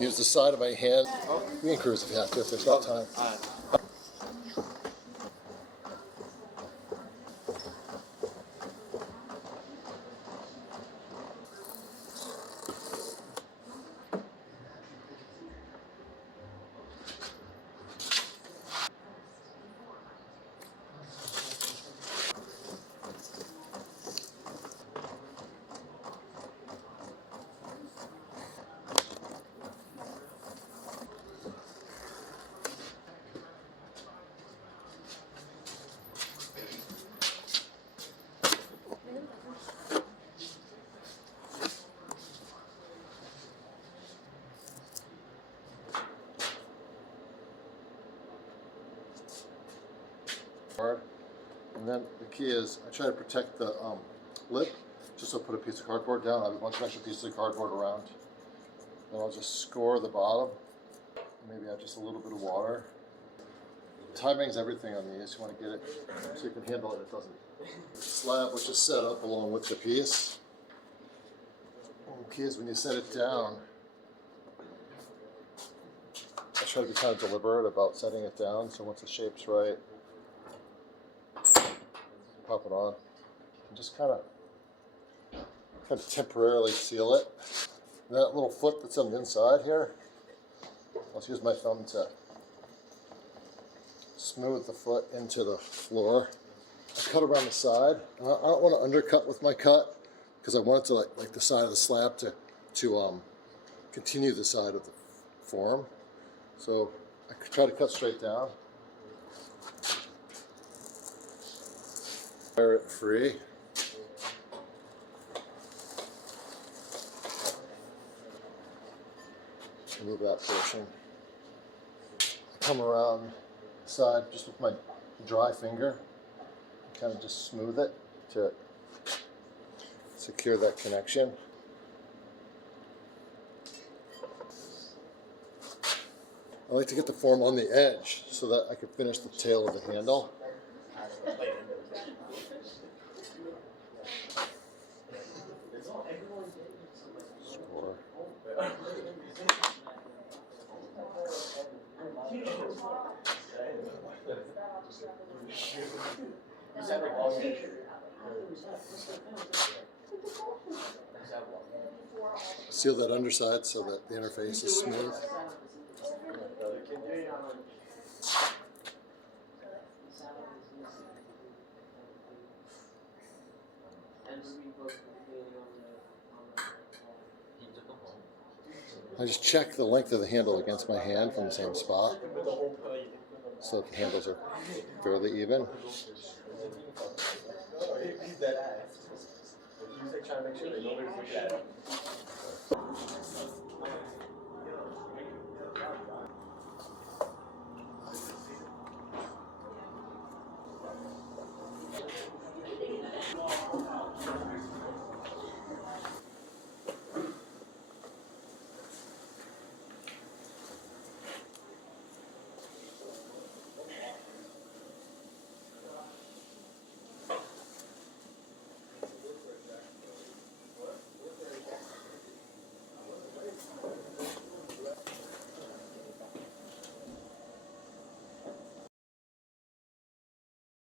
Use the side of my hand. We can cruise if you have to, if there's not time. And then the key is I try to protect the lip, just so I put a piece of cardboard down. I have a bunch of extra pieces of cardboard around. Then I'll just score the bottom. Maybe add just a little bit of water. Timing's everything on these. You want to get it so you can handle it. It doesn't. The slab was just set up along with the piece. The key is when you set it down, I try to be kind of deliberate about setting it down. So once the shape's right, pop it on and just kind of temporarily seal it. And that little foot that's on the inside here, I'll use my thumb to smooth the foot into the floor. I cut around the side. I don't want to undercut with my cut because I want it to like the side of the slab to continue the side of the form. So I try to cut straight down. Fire it free. Remove that portion. Come around the side just with my dry finger. Kind of just smooth it to secure that connection. I like to get the form on the edge so that I can finish the tail of the handle. Score. Seal that underside so that the interface is smooth. I just check the length of the handle against my hand from the same spot so that the handles are fairly even.